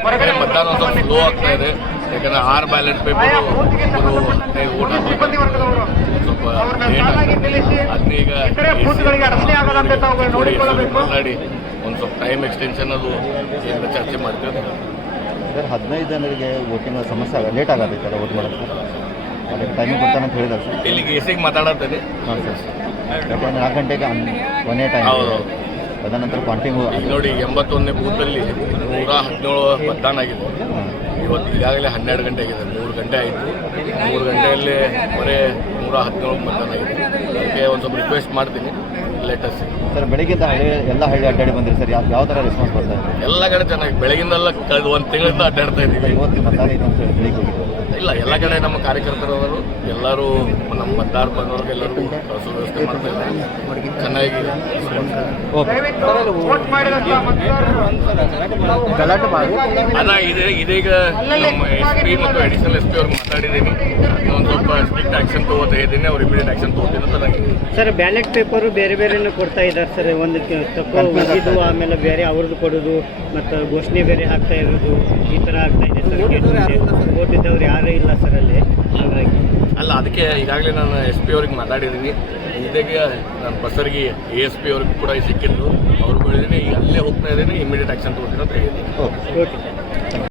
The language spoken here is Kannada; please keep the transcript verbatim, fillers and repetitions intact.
ಮತದಾನ ಸ್ವಲ್ಪ ಸ್ಲೋ ಆಗ್ತಾ ಇದೆ. ಯಾಕಂದರೆ ಆರು ಬ್ಯಾಲೆಟ್ ಪೇಪರು ಓಟ್ ಹಾಕಿ ಸ್ವಲ್ಪ ಲೇಟ್ ಆಗ್ತದೆ. ಅದನ್ನ ಈಗ ಮಾತಾಡಿ ಒಂದು ಸ್ವಲ್ಪ ಟೈಮ್ ಎಕ್ಸ್ಟೆನ್ಷನ್ ಅದು ಏನು ಚರ್ಚೆ ಮಾಡ್ತೀವಿ. ಸರ್, ಹದಿನೈದು ಜನರಿಗೆ ವೋಟಿಂಗ್ ಸಮಸ್ಯೆ ಆಗ ಲೇಟ್ ಆಗತ್ತೈತಲ್ಲ ವೋಟ್ ಮಾಡೋಕ್ಕೆ, ಅದಕ್ಕೆ ಟೈಮಿಂಗ್ ಕೊಡ್ತಾನೆ ಅಂತ ಹೇಳಿದ್ದಾರೆ ಸರ್. ಇಲ್ಲಿಗೆ ಎಸಿಗೆ ಮಾತಾಡತ್ತೇನೆ. ಹಾಂ ಸರ್, ಯಾಕಂದರೆ ನಾಲ್ಕು ಗಂಟೆಗೆ ಕೊನೆ ಟೈಮ್. ಹೌದು, ತದನಂತರ ಕಾಂಟಿಂಗ್ ಈಗ ನೋಡಿ ಎಂಬತ್ತೊಂದನೇ ಬೂತಲ್ಲಿ ನೂರ ಹದಿನೇಳು ಮತದಾನ ಆಗಿದೆ. ಇವತ್ತು ಈಗಾಗಲೇ ಹನ್ನೆರಡು ಗಂಟೆ ಆಗಿದೆ, ಮೂರು ಗಂಟೆ ಆಯಿತು. ಮೂರು ಗಂಟೆಯಲ್ಲಿ ಬರೀ ನೂರ ಹದಿನೇಳು ಮತದಾನ ಆಗಿದೆ. ಅದಕ್ಕೆ ಒಂದು ಸ್ವಲ್ಪ ರಿಕ್ವೆಸ್ಟ್ ಮಾಡ್ತೀನಿ, ಲೇಟೆಸ್ಟ್. ಸರ್, ಬೆಳಗ್ಗಿಂದ ಹಳ್ಳಿ ಎಲ್ಲ ಹಳ್ಳಿ ಅಡ್ಡಾಡಿ ಬಂದಿರಿ ಸರ್, ಯಾವ ಯಾವ ಥರ ರೆಸ್ಪಾನ್ಸ್ ಬರ್ತಾ ಇದೆ? ಎಲ್ಲ ಕಡೆ ಚೆನ್ನಾಗಿ ಬೆಳಗಿಂದೆಲ್ಲ ಕಳೆದು ಒಂದು ತಿಂಗಳಿಂದ ಅಡ್ಡಾಡ್ತಾ ಇದ್ದೀವಿ. ಇವತ್ತು ಮತದಾನ ಇದೆ ಅಂತ ಹೇಳಿ ಬೆಳಿಗ್ಗೆ ಹೋಗಿದ್ದು. ಇಲ್ಲ, ಎಲ್ಲ ಕಡೆ ನಮ್ಮ ಕಾರ್ಯಕರ್ತರವರು ಎಲ್ಲರೂ ನಮ್ಮ ಮತದಾರ ಬಂದವ್ರಿಗೆ ಎಲ್ಲರಿಗೂ ಕಳಿಸೋ ವ್ಯವಸ್ಥೆ ಮಾಡ್ತಾ ಇದ್ದಾರೆ. ಚೆನ್ನಾಗಿ ಅಲ್ಲ, ಇದೆ ಇದೀಗ ನಮ್ಮ ಎಸ್ ಪಿ ಮತ್ತು ಅಡಿಷನಲ್ ಎಸ್ ಪಿ ಅವ್ರಿಗೆ ಮಾತಾಡಿದ್ದೀನಿ. ಒಂದು ಸ್ವಲ್ಪ ಸ್ಟ್ರಿಕ್ಟ್ ಆ್ಯಕ್ಷನ್ ತೊಗೋತಾ ಇದ್ದೀನಿ, ಅವ್ರು ಇಮಿಡಿಯೇಟ್ ಆ್ಯಕ್ಷನ್ ತೊಗೋತೀನಿ ಅಂತ ನನಗೆ. ಸರ್, ಬ್ಯಾಲೆಟ್ ಪೇಪರು ಬೇರೆ ಬೇರೆನೂ ಕೊಡ್ತಾ ಇದ್ದಾರೆ ಸರ್. ಒಂದು ತಪ್ಪು ಹೋಗಿದ್ದು, ಆಮೇಲೆ ಬೇರೆ ಅವ್ರದ್ದು ಕೊಡೋದು, ಮತ್ತು ಘೋಷಣೆ ಬೇರೆ ಹಾಕ್ತಾ ಇರೋದು, ಈ ಥರ ಆಗ್ತಾ ಇದೆ ಸರ್. ವೋಟ್ ಇದ್ದವ್ರು ಯಾರೂ ಇಲ್ಲ ಸರ್ ಅಲ್ಲಿ. ಹಾಗಾಗಿ ಅಲ್ಲ, ಅದಕ್ಕೆ ಈಗಾಗಲೇ ನಾನು ಎಸ್ ಪಿ ಅವ್ರಿಗೆ ಮಾತಾಡಿದ್ದೀನಿ. ಇದಕ್ಕೆ ನಾನು ಬಸರಿಗೆ ಎ ಎಸ್ ಪಿ ಅವ್ರಿಗೂ ಕೂಡ ಸಿಕ್ಕಿದ್ರು. ಅವ್ರಿಗೆ ಹೇಳಿದ್ದೀನಿ, ಈಗ ಅಲ್ಲೇ ಹೋಗ್ತಾ ಇದ್ದೀನಿ, ಇಮಿಡಿಯೇಟ್ ಆ್ಯಕ್ಷನ್ ತೊಗೋತೀನಿ ಅಂತ ಹೇಳಿದ್ದೀನಿ. Okay okay.